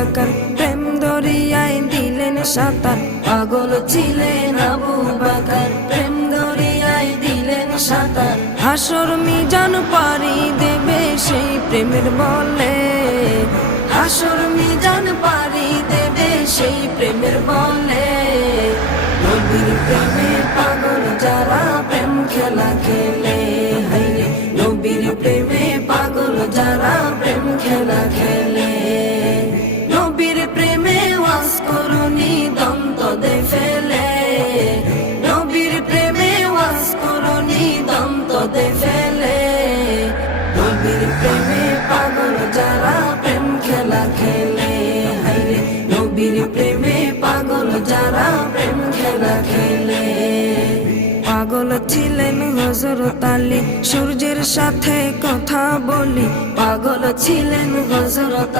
বাকর প্রেম দরিয়ায় দিলেন সাঁতার। পাগল ছিলেন আবু বকর প্রেম দরিয়ায় দিলেন সাঁতার। হাসর মিজান পারি দেবে সেই প্রেমের বলে, হাসর মিজান পারি দেবে সেই প্রেমের বলে। নবীর প্রেমে পাগল যারা প্রেম খেলা খেলে, হাইরে নবীর প্রেমে পাগল যারা প্রেম খেলা খেলে। নবীর প্রেমে ওয়াজ করুনি দন্ত দে ফেলে, নবীর প্রেমে ওয়াজ করুনি দন্ত দে ফেলে। নবীর প্রেমে পাগল যারা প্রেম খেলা খেলে, হাইরে নবীর প্রেমে পাগল যারা প্রেম খেলা খেলে। পাগল ছিলেন হযরত আলী, সূর্যের সাথে কথা বলি। পাগল ছিলেন হযরত